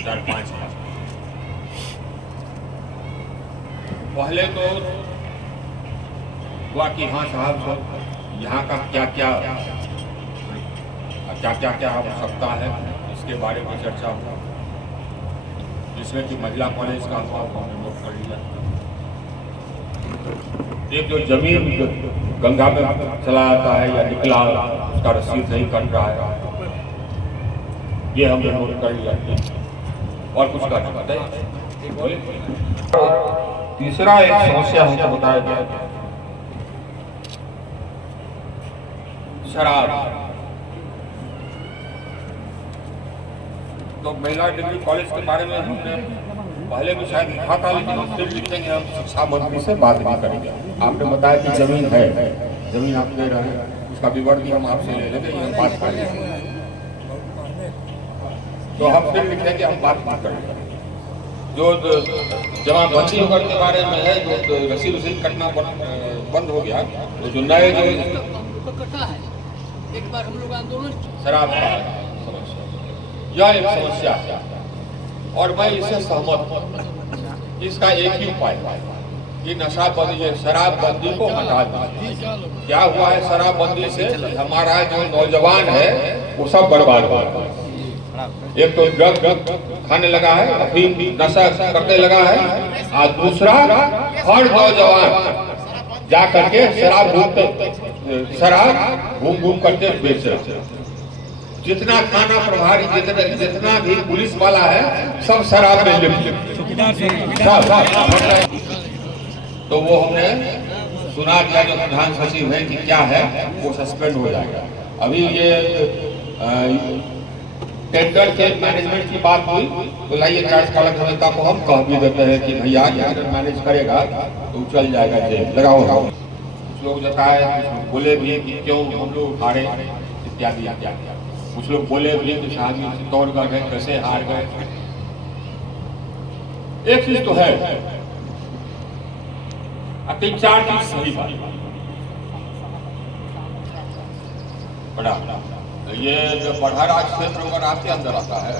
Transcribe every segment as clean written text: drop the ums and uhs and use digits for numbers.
4-5 का। पहले तो हुआ कि हाँ साहब सब यहाँ का क्या क्या आवश्यकता है इसके बारे में चर्चा हुआ, जिसमें कि महिला कॉलेज का हमने नोट कर लिया। एक जो जमीन गंगा में चला जाता है या निकला उसका रसीद नहीं कट रहा है, ये हमने नोट कर लिया। और कुछ करना बताइए। तीसरा एक समस्या हमको बताया गया शराब। तो महिला डिग्री कॉलेज के बारे में हमने पहले भी शायद लिखा था, लेकिन हम फिर लिख देंगे। हम शिक्षा मंत्री से बात भी करेंगे। आपने बताया कि जमीन है, जमीन आप दे रहे हैं, उसका विवरण भी हम आपसे ले लेंगे, हम बात करेंगे। तो हम फिर लिख देंगे, हम बात भी करेंगे। जो जमाबंदी होकर के बारे में है, जो रसीद कटना बंद हो गया, तो जो नए जो कटा है एक बार हम लोग आंदोलन शराब का समस्या, यह एक समस्या है और मैं इससे सहमत हूँ। इसका एक ही उपाय है कि नशाबंदी, शराबबंदी को हटा दीजिए। क्या हुआ है शराबबंदी से? हमारा जो नौजवान है वो सब बर्बाद हुआ है। एक तो ड्रग खाने लगा है, अफीम नशा करने लगा है, और दूसरा हर नौजवान जा करके शराब घूम करके बेच रहे। जितना थाना प्रभारी, जितना भी पुलिस वाला है, सब शराब में लिप्त। तो वो हमने सुना दिया जो प्रधान सचिव है कि क्या है, वो सस्पेंड हो जाएगा। अभी ये टेंडर के मैनेजमेंट की बात हुई, तो लाइए चार्ज पालक अभियंता को हम कह भी देते हैं कि भैया अगर मैनेज करेगा तो चल जाएगा जेल, लगाओ। कुछ लोग जताए, कुछ लोग बोले भी कि क्यों हम लोग हारे इत्यादि इत्यादि। कुछ लोग बोले भी कि साहब चित्तौड़गढ़ गए, कैसे हार गए। एक चीज तो है, 3-4 चीज सही बात बड़ा। ये जो बढ़ारा क्षेत्र अगर आपके अंदर आता है,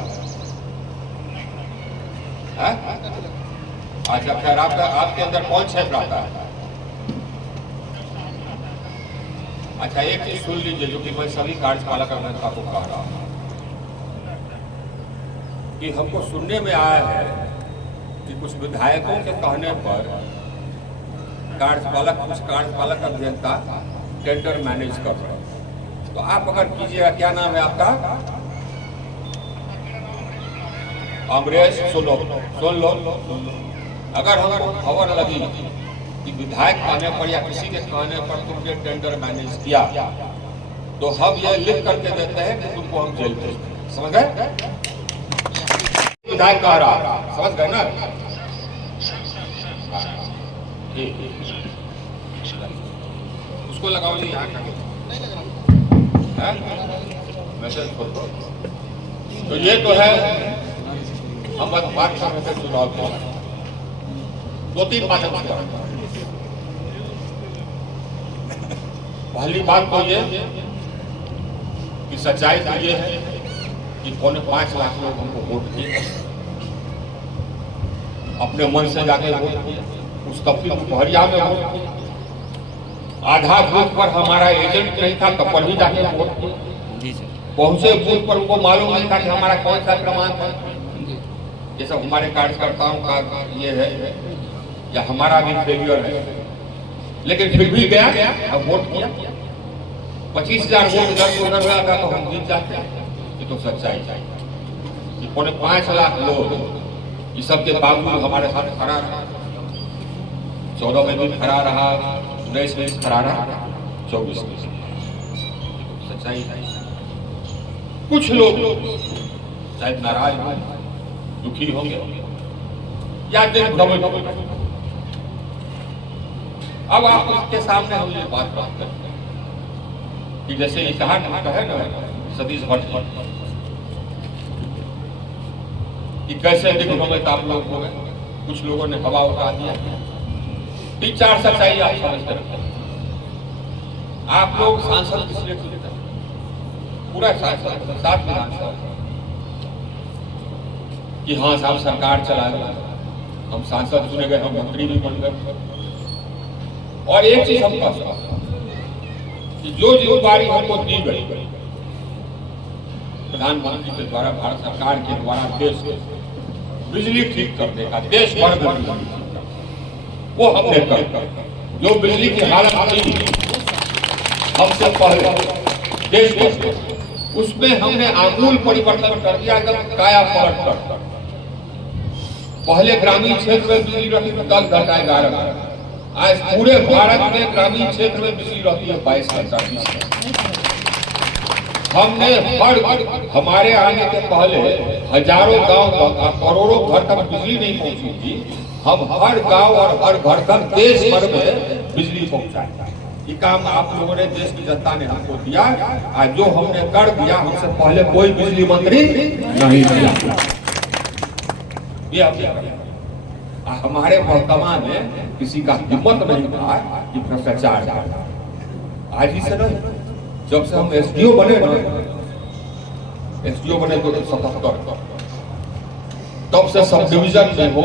अच्छा खैर आपके अंदर कौन क्षेत्र आता है? अच्छा एक चीज सुन लीजिए, जो कि मैं सभी कार्यपालक अभियंता को कह रहा हूं कि हमको सुनने में आया है कि कुछ विधायकों के कहने पर कुछ कार्यपालक अभियंता टेंडर मैनेज कर रहे हैं। तो आप अगर कीजिएगा, क्या नाम है आपका? अमरेश, सुन लो। अगर हमको खबर लगी कि विधायक कहने पर या किसी के कहने पर तुमने टेंडर मैनेज किया, तो हम ये लिख करके देते हैं कि तुमको हम जेल भेज दें। समझ गए? विधायक कह रहा, समझ गए ना? उसको लगाओ जी, यहाँ का मैसेज खोल। तो ये तो है हम बात कर रहे थे चुनाव के। 2-3 बातें पहली बात तो ये कि सच्चाई तो ये है कि 5.25 लाख लोग हमको वोट दिए, अपने मन से जाके वोट किए, उस तफसील दोपहरिया में वोट किए। आधा बूथ पर हमारा एजेंट नहीं था, तब पर भी जाके वोट किए। पहुंचे बूथ पर उनको मालूम नहीं था कि हमारा कौन सा क्रमांक है। ये सब हमारे कार्यकर्ताओं का ये है या हमारा भी फेलियर है, लेकिन फिर भी गया अब वोट किया। 25,000 वोट इधर से उधर हुआ था तो हम जीत जाते हैं। ये तो सच्चाई है। 5.25 लाख लोग ये सब के बावजूद हमारे साथ खड़ा रहा। 14 में भी खड़ा रहा, 19 में खड़ा रहा, 24 में। सच्चाई है। कुछ लोग शायद नाराज होंगे, दुखी होंगे या दिन भ्रमित होंगे। अब आप उसके सामने हम ये बात करते हैं कि जैसे ये कहा है ना सतीश भट्ट कि कैसे दिन भ्रमित आप लोग हो गए, कुछ लोगों ने हवा उठा दिया। 3-4 सच्चाई आप समझते रहे। आप लोग सांसद किसलिए चुनते हैं? पूरा सांसद 7 विधानसभा कि हाँ साहब सरकार चलाएगा, हम सांसद चुने गए, हम मंत्री भी बन गए। और एक चीज हम कह सकते कि जो जिम्मेदारी हमको दी गई प्रधानमंत्री के द्वारा, भारत सरकार के द्वारा देश बिजली ठीक करने का, देश भर में वो हमने कर, जो बिजली की हालत थी हमसे पहले देश को, उसमें हमने आमूल परिवर्तन कर दिया, एकदम काया पलट कर। पहले ग्रामीण क्षेत्र में बिजली रहती थी 10 घंटा 11 घंटा, आज पूरे भारत में ग्रामीण क्षेत्र में बिजली रहती है 22 घंटा 20 घंटा। हमने हमारे आने के पहले हजारों गांव करोड़ों घर तक बिजली नहीं पहुंची थी, हम हर गांव और हर घर तक देश भर में बिजली पहुंचाए। ये काम आप लोगों ने, देश की जनता ने हमको दिया। आज जो हमने कर दिया, हमसे पहले कोई बिजली मंत्री नहीं दिया। ये हमारे वर्तमान में किसी का हिम्मत नहीं था कि भ्रष्टाचार करना। आज ही से नहीं, जब से हम एसडीओ बने ना, एसडीओ बने तो 77, तब से सब डिवीजन में हो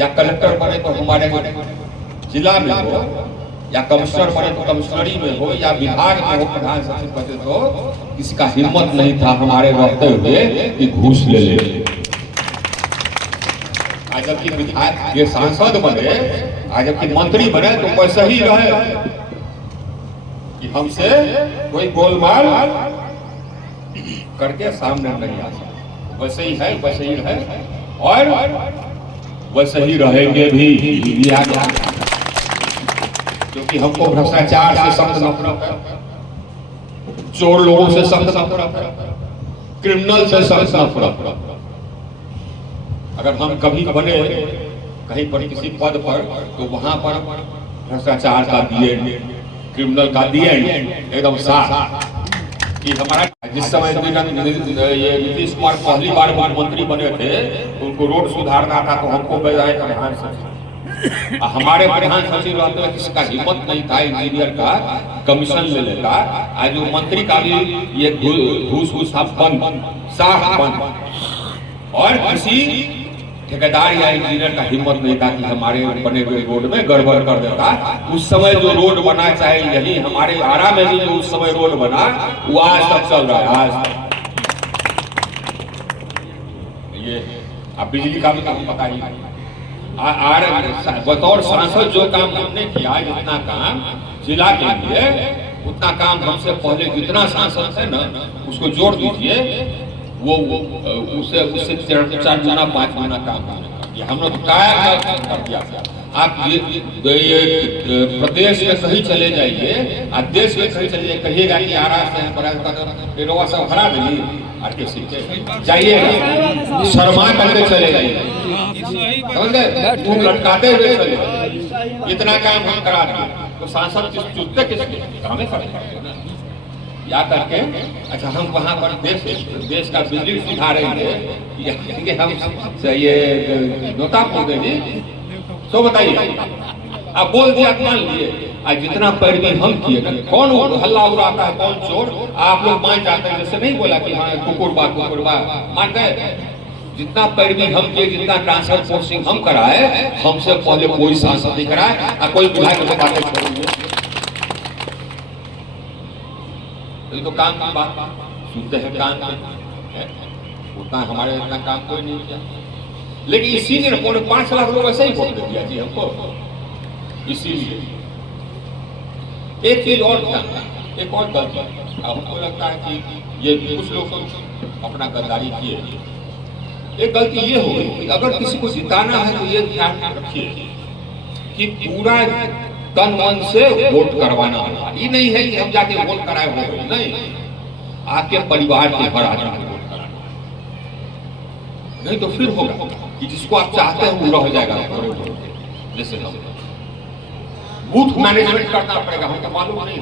या कलेक्टर बने तो हमारे जिला में हो, या कमिश्नर बने तो कमिश्नरी में हो, या विभाग में हो प्रधान सचिव बने तो किसी का हिम्मत नहीं था हमारे रहते हुए कि घूस ले ले। आज जबकि विधायक ये सांसद बने, आज जबकि मंत्री बने तो वैसे ही रहे कि हमसे कोई गोलमाल करके सामने नहीं आ सकता। वैसे ही है, वैसे ही रहे और वैसे ही रहेंगे भी। क्योंकि हमको भ्रष्टाचार से सख्त नफरत है, चोर लोगों से सख्त नफरत है, क्रिमिनल से सख्त नफरत। अगर हम कभी बने कहीं पर किसी पद पर, तो वहां पर भ्रष्टाचार का दिए, क्रिमिनल का दिए एकदम साफ। कि हमारा जिस समय ये नीतीश कुमार पहली बार मुख्यमंत्री बने थे, उनको रोड सुधारना था तो हमको भेजा प्रधान सचिव। हमारे प्रधान सचिव रहते हुए किसी का हिम्मत नहीं था इंजीनियर का कमीशन ले लेता। आज जो मंत्री का भी ये घूस बंद, साफ बंद। और किसी ठेकेदार या इंजीनियर का हिम्मत नहीं था कि हमारे बने हुए रोड में गड़बड़ कर देता। उस समय जो रोड बना, चाहे यही हमारे आरा में भी जो उस समय रोड बना, वो आज तक चल रहा है। आज ये अब बिजली का भी काम पता ही बतौर सांसद जो काम हमने किया, जितना काम जिला के लिए, उतना काम हमसे पहले जितना सांसद थे ना, उसको जोड़ दीजिए, वो उससे 4 गुना 5 गुना काम हम लोग काया कर दिया। आप ये प्रदेश में कहीं चले जाइए, आप देश में कहीं चले जाइए, कहिएगा कि आ रहा है रोवा सब हरा देंगे, आरटीसी जाइए शर्मा करके चले जाइए, समझ गए, लटकाते हुए चले। इतना काम हम करा दिए तो सांसद चुनते किसके काम करते या करके। अच्छा, हम वहां पर देश का बिजली सुधारेंगे, हम ये नोता बोल देंगे तो बताइए, आप बोल दिया, मान लिए। आज जितना पैरवी हम किए, कौन हल्ला उड़ाता है, कौन चोर, आप लोग मान जाते हैं। जैसे नहीं बोला कि हाँ कुकुरबा मान गए। जितना पैरवी हम किए, जितना ट्रांसफर फोर्सिंग हम कराए, हमसे पहले कोई सांसद नहीं कराए और कोई विधायक को बातें छोड़ेंगे। तो काम की बात सुनते हैं, काम उतना हमारे इतना काम कोई नहीं किया। लेकिन इसीलिए 5 लाख लोग ऐसे ही वोट दे दिया जी हमको। इसीलिए एक चीज और, एक और गलती हमको लगता है कि ये कुछ लोग अपना गद्दारी किए। एक गलती ये हो गई कि अगर किसी को जिताना है तो ये ध्यान रखिए कि पूरा तन मन से वोट करवाना। ये नहीं है कि हम जाके वोट कराए, वोट नहीं, आपके परिवार के घर आना वोट कराना। नहीं तो फिर होगा कि जिसको आप चाहते हैं वो रह जाएगा। जैसे हम बूथ मैनेजमेंट करना पड़ेगा, हमको मालूम नहीं,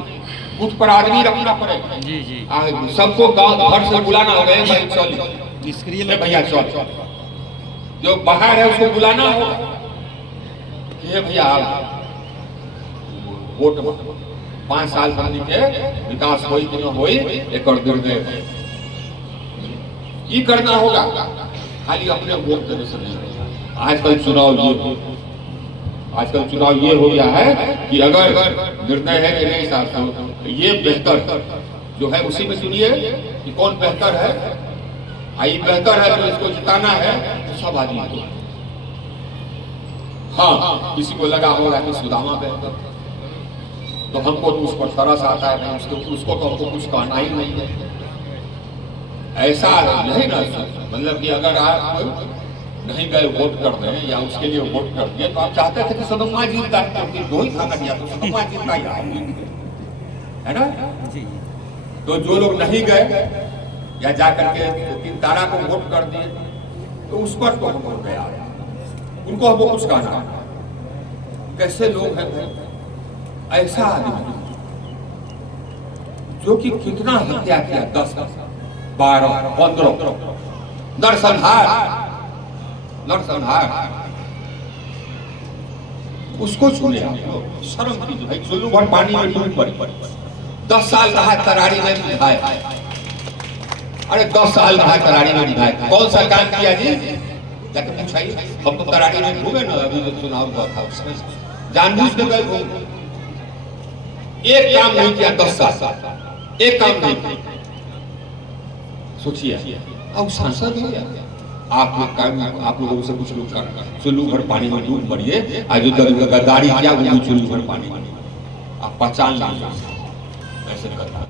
बूथ पर आदमी रखना पड़ेगा। जी जी, सबको गांव घर से बुलाना होगा, चल भैया चल, जो बाहर है उसको बुलाना होगा कि भैया आप वोट 5 साल हमनी के विकास होई कि न होई, एक और निर्णय ये करना होगा। खाली अपने वोट देने से नहीं होगा। आजकल चुनाव ये हो गया है कि अगर निर्णय है मेरे हिसाब से ये बेहतर जो है उसी में सुनिए कि कौन बेहतर है, ये बेहतर है तो इसको जिताना है तो सब आदमी को। हाँ, किसी को लगा होगा कि सुदामा बेहतर, तो हमको तो उस पर तरस आता है, उसको तो हमको कुछ कहना ही नहीं है। ऐसा नहीं ना, मतलब कि अगर आप नहीं गए वोट कर दें या उसके लिए वोट कर दिए तो आप चाहते थे कि सुदामा जीतता है, क्योंकि दो ही था ना दिया तो सुदामा जीतता ही है ना। तो जो लोग नहीं गए या जाकर के 3 तारा को वोट कर दिए तो उस पर तो हम गया, उनको हमको कुछ कहना। कैसे लोग हैं ऐसा आदमी जो कि कितना हत्या किया, 10, 12, 15 नरसंहार, उसको छूने शर्म कीजिए भाई। चुल्लू भर पानी में डूब पड़ी, 10 साल रहा तरारी में विधायक। अरे 10 साल रहा तरारी में विधायक, कौन सा काम किया जी? जाके पूछाइए। हम तो तरारी में घूमे ना, अभी जो चुनाव हुआ था उसमें जानबूझ के गए घूमे, एक काम नहीं किया 10 साल, एक काम नहीं किया। सोचिए, अब सांसद हो गया। आप लोगों से कुछ लोग कर चुल्लू भर पानी में डूब मरिए, आज जो गद्दारी किया वो चुल्लू भर पानी में, आप पहचान लीजिए ऐसे करता।